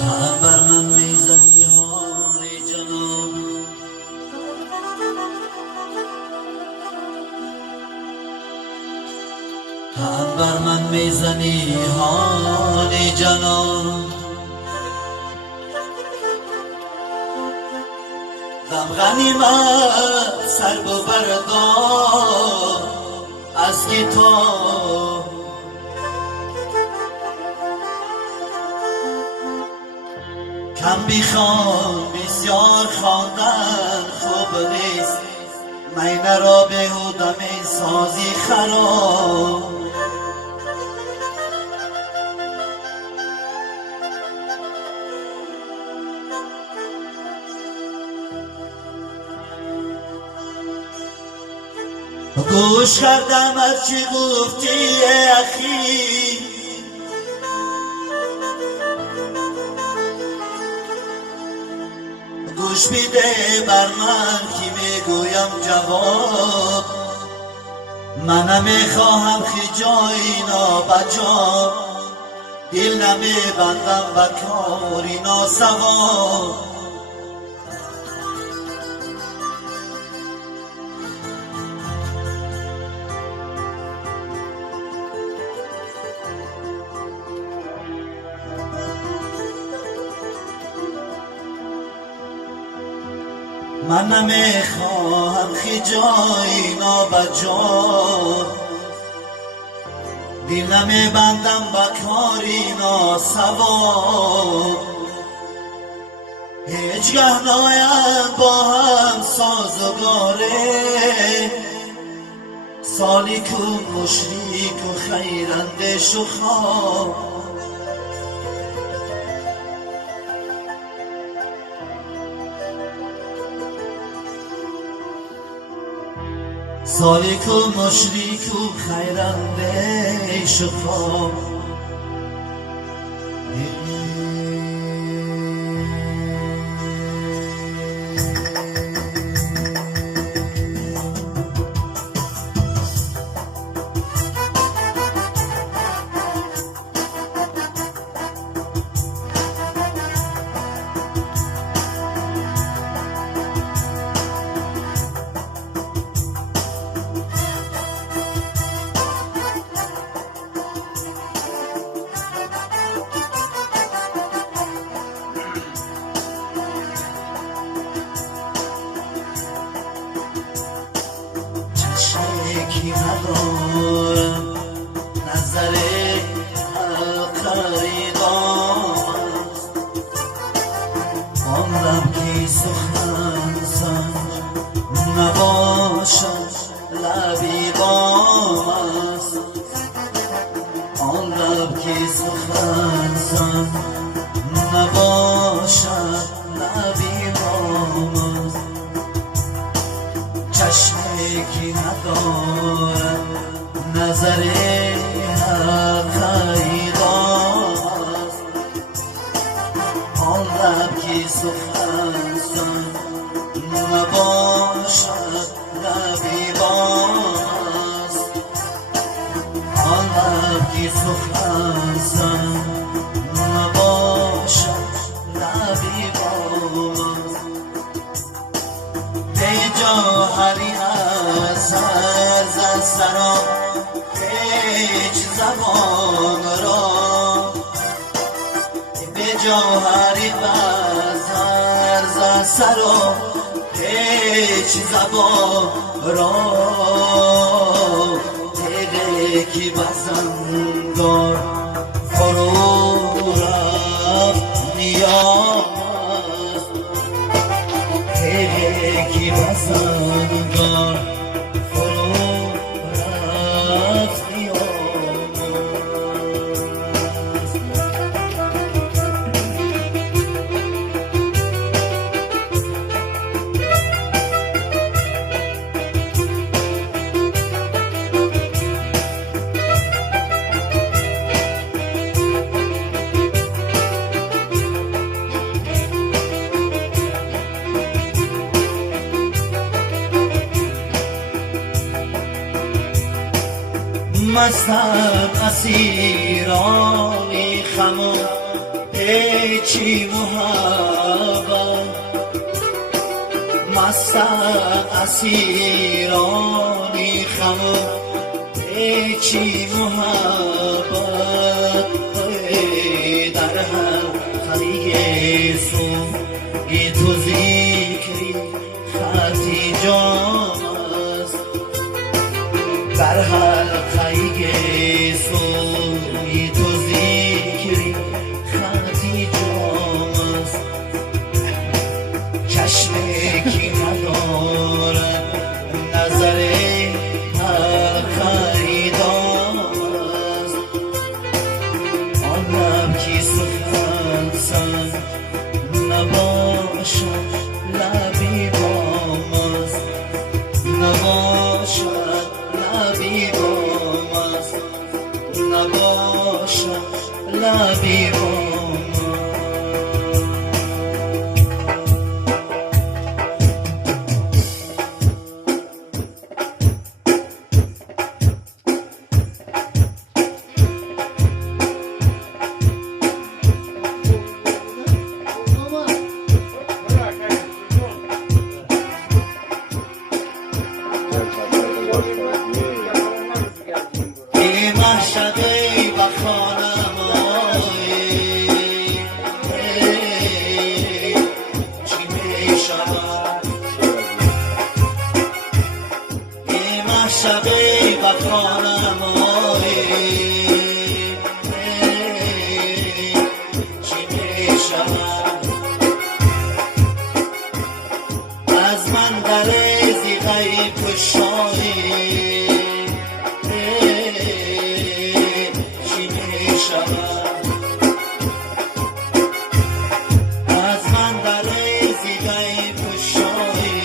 هم بر من میزنی حال جانم، هم بر من میزنی حال جانم. غم غنیمت سر ببردار از کتاب، کم بیخوان بسیار خواندن خوب نیست، مینه را بیهوده می سازی خراب. گوش کردم از چی گفتی اخی، گوش بیده بر من کی میگویم جواب. من نمیخواهم خجای نابجا، دل نمیبندم به کاری ناسوا. من نمیخواهم خجای نابجا، دل نمیبندم به کاری ناسوا. هیچگاه ناید با هم سازگاره، سالی کو مشریک و خیراندیش و خواب. سالیک و مشریک و خیراندیش و خواب. یکی ندارم نظر خریدام است، آن که سخن سنج نباشد لبی بام است. آن که سخن سنج نباشد لبی بام است. چشمی که ندارد نظر خیرام است، آن لب که سخن سن نباشد لبی بام است. آن لب که سخن سن نباشد لبی بام است. جوهری از سرم هیچ زبان را، به جوهری از سرم هیچ زبان را. تیغی که بزنگار فرو رفت نیام، کی بزنگار فرو رفت مستم اسیرانی خمو چی محبت مستم اسیرانی خمو چی محبت در هر خیلی سوی تو ذکری خطی جام است در هر خیلی سوی تو ذکری خطی جام است چشمی که ندارد نظر هر خریدار است آن لب که سخن سن نباشد لبی بام است نباشد لبی بام است نباشد لبی بام محشقی و خانمایی چی میشود ای محشقی و خانمایی چی میشود از من در ازی غیب کشایی از من در زیگای پوشایی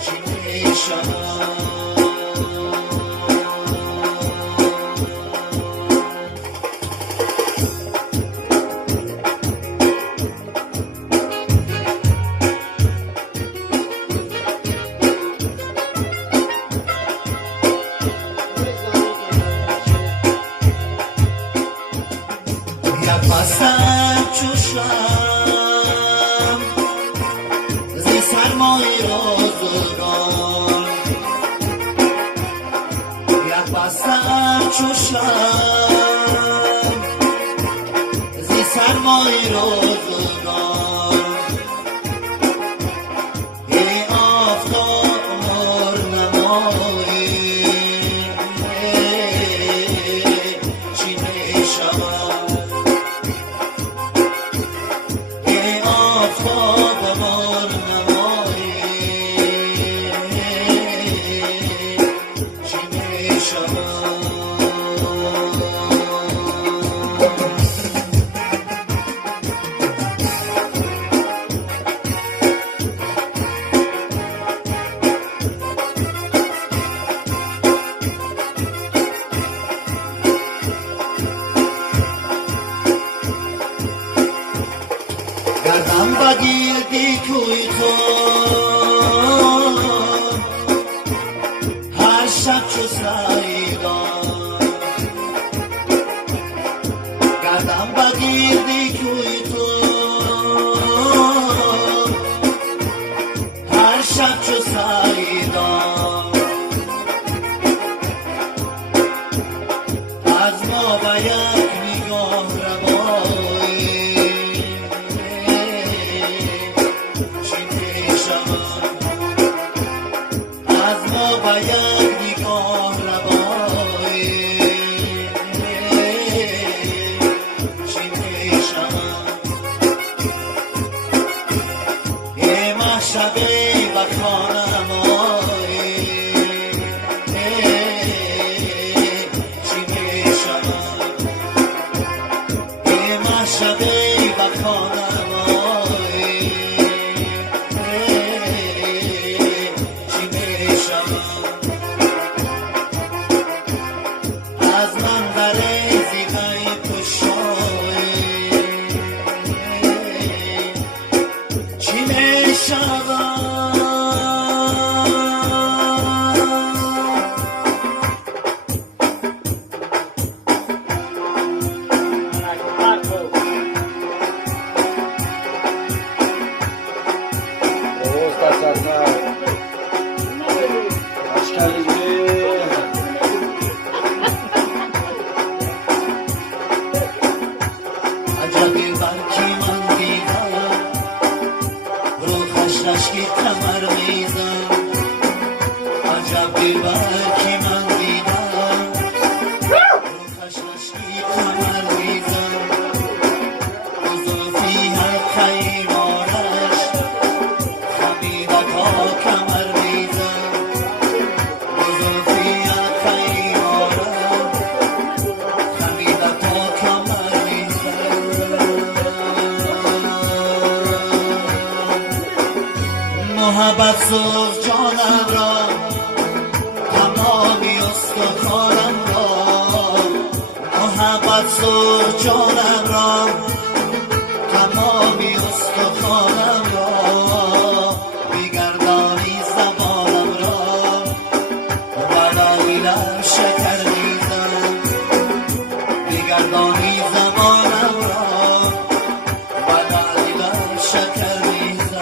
چی میشود نفسم چوشم زی سرمای روزگار نفسم چوشم زی سرمای روزگار ای آفتاب نمایی چی میشود آفتاب بار نمایی چی میشود گردم بگیردی کوی تو هر شب چو سیدان گردم بگیردی کوی تو هر شب چو سیدان از ما به یک نگاه روایی از ما با یک نگاه روایی چی میشود ای محشقی و خانمایی چی میشود عجبی برکی من دیدم روحش رشکی کمر میزن عجبی برکی من دیدم روحش رشکی کمر میزن بزرفی حقی مارش خمیده تا کمر میزن بزرفی حقی مارش خمیده تا کمر میزن محبت سوز جانم را تمامی استخوانم را محبت سوز جانم را تمامی استخوانم را بیگردانی زبانم را بلایلم شکر میزن بیگردانی زبانم را بلایلم شکر میزن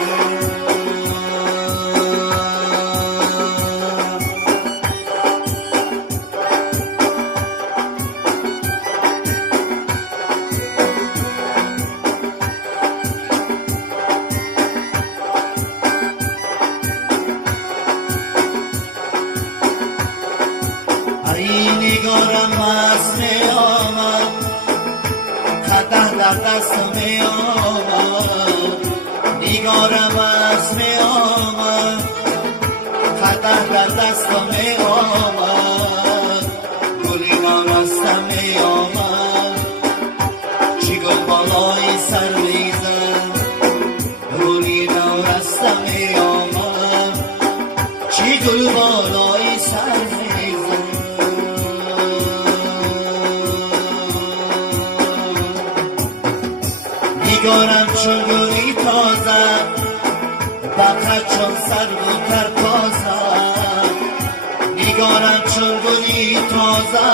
ای نگارم از می آمد قدح در دست می آمد نگارم از می آمد قدح در دست می آمد گلی نارسته می آمد چی گل بالای سر میزن گلی نارسته می آمد چی گل بالای سر میزن نگارم چون گلی تازه بقید چون سر و تر تازه نگارم چون گلی تازه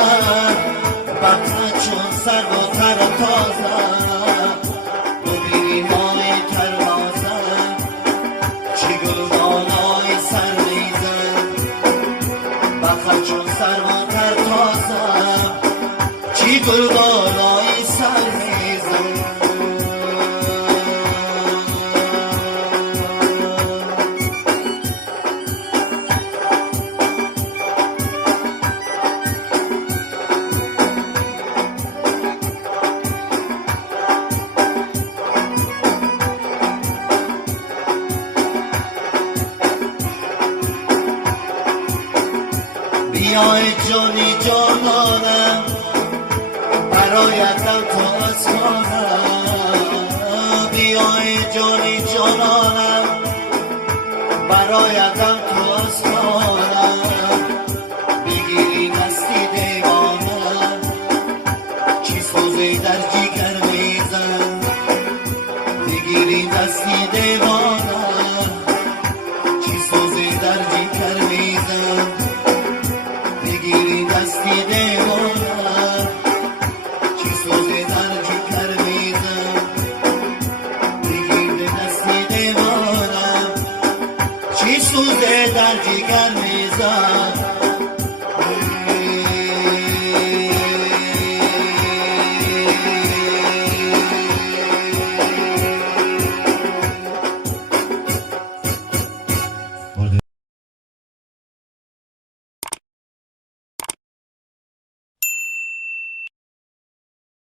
بقید چون سر و تر تازه ببینی مای تر نازه چی گل بالای سر میزن بقید چون سر و تر تازه چی گل بالای سر میزن بیای جانی جانانم برایتم تو از خانم بیای جانی جانانم برایتم تو از خانم بگیری دستی دیوانم چی سوزی در جگر میزن بگیری دستی دیوانم چی سوزی در جگر میزن بگیری دستی دیوانم چی سوزی در جگر میزن بگیری دستی دیوانم چی سوزی در جگر میزن